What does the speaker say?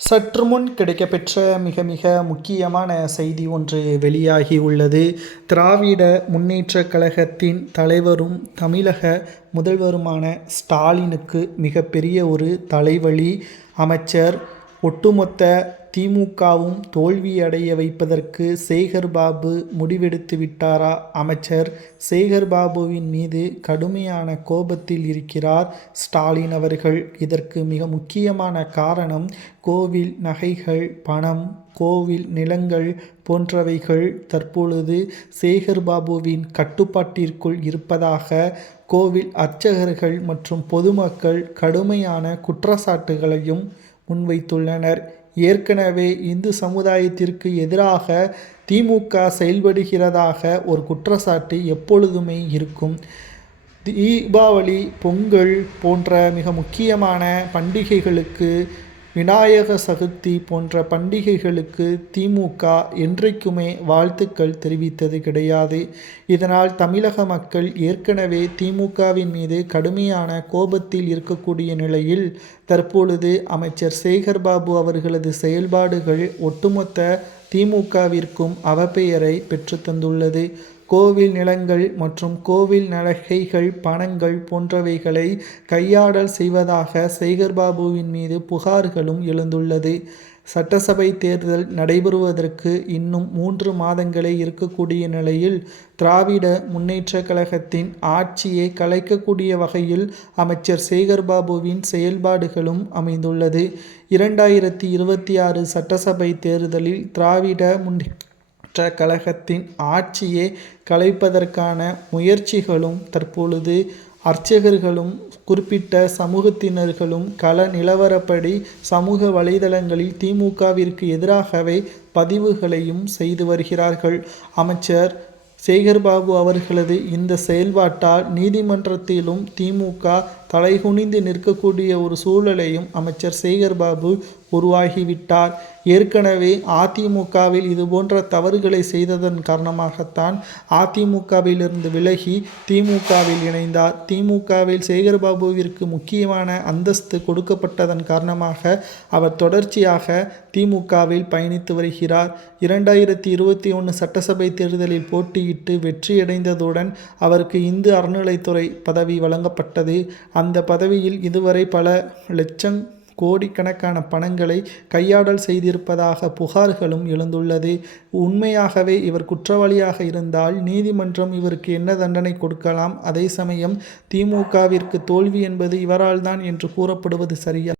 சற்று முன் கிடைக்கப்பெற்ற மிக மிக முக்கியமான செய்தி ஒன்று வெளியாகி உள்ளது. திராவிட முன்னேற்றக் கழகத்தின் தலைவரும் தமிழக முதல்வருமான ஸ்டாலினுக்கு மிகப்பெரிய ஒரு தலைவலி. அமைச்சர் ஒட்டுமொத்த திமுகவும் தோல்வியடைய வைப்பதற்கு சேகர்பாபு முடிவெடுத்து விட்டாரா? அமைச்சர் சேகர்பாபுவின் மீது கடுமையான கோபத்தில் இருக்கிறார் ஸ்டாலின் அவர்கள். இதற்கு மிக முக்கியமான காரணம் கோவில் நகைகள், பணம், கோவில் நிலங்கள் போன்றவைகள் தற்பொழுது சேகர்பாபுவின் கட்டுப்பாட்டிற்குள் இருப்பதாக கோவில் அர்ச்சகர்கள் மற்றும் பொதுமக்கள் கடுமையான குற்றச்சாட்டுகளையும் முன்வைத்துள்ளனர். ஏற்கனவே இந்து சமுதாயத்திற்கு எதிராக திமுக செயல்படுகிறதாக ஒரு குற்றச்சாட்டு எப்பொழுதுமே இருக்கும். தீபாவளி, பொங்கல் போன்ற மிக முக்கியமான பண்டிகைகளுக்கு, விநாயக சதுர்த்தி போன்ற பண்டிகைகளுக்கு திமுக என்றைக்குமே வாழ்த்துக்கள் தெரிவித்தது கிடையாது. இதனால் தமிழக மக்கள் ஏற்கனவே திமுகவின் மீது கடுமையான கோபத்தில் இருக்கக்கூடிய நிலையில் தற்பொழுது அமைச்சர் சேகர்பாபு அவர்களது செயல்பாடுகள் ஒட்டுமொத்த திமுகவிற்கும் அவப்பெயரை பெற்றுத்தந்துள்ளது. கோவில் நிலங்கள் மற்றும் கோவில் நகைகள், பணங்கள் போன்றவைகளை கையாடல் செய்வதாக சேகர்பாபுவின் மீது புகார்களும் எழுந்துள்ளது. சட்டசபை தேர்தல் நடைபெறுவதற்கு இன்னும் 3 மாதங்களே இருக்கக்கூடிய நிலையில் திராவிட முன்னேற்றக் கழகத்தின் ஆட்சியை கலைக்கக்கூடிய வகையில் அமைச்சர் சேகர்பாபுவின் செயல்பாடுகளும் அமைந்துள்ளது. 2026 சட்டசபை தேர்தலில் திராவிட முன்னேற்ற கழகத்தின் ஆட்சியை கலைப்பதற்கான முயற்சிகளும் தற்பொழுது அர்ச்சகர்களும் குறிப்பிட்ட சமூகத்தினர்களும் கள நிலவரப்படி சமூக வலைதளங்களில் திமுகவிற்கு எதிராகவே பதிவுகளையும் செய்து வருகிறார்கள். அமைச்சர் சேகர்பாபு அவர்களது இந்த செயல்பாட்டால் நீதிமன்றத்திலும் திமுக தலைகுனிந்து நிற்கக்கூடிய ஒரு சூழலையும் அமைச்சர் சேகர்பாபு உருவாகிவிட்டார். ஏற்கனவே அதிமுகவில் இதுபோன்ற தவறுகளை செய்ததன் காரணமாகத்தான் அதிமுகவிலிருந்து விலகி திமுகவில் இணைந்தார். திமுகவில் சேகர்பாபுவிற்கு முக்கியமான அந்தஸ்து கொடுக்கப்பட்டதன் காரணமாக அவர் தொடர்ச்சியாக திமுகவில் பயணித்து வருகிறார். 2021 சட்டசபை தேர்தலில் போட்டியிட்டு வெற்றியடைந்ததுடன் அவருக்கு இந்து அறநிலைத்துறை பதவி வழங்கப்பட்டது. அந்த பதவியில் இதுவரை பல லட்சம் கோடிக்கணக்கான பணங்களை கையாடல் செய்திருப்பதாக புகார்களும் எழுந்துள்ளது. உண்மையாகவே இவர் குற்றவாளியாக இருந்தால் நீதிமன்றம் இவருக்கு என்ன தண்டனை கொடுக்கலாம்? அதே சமயம் திமுகவிற்கு தோல்வி என்பது இவரால் தான் என்று கூறப்படுவது சரியா?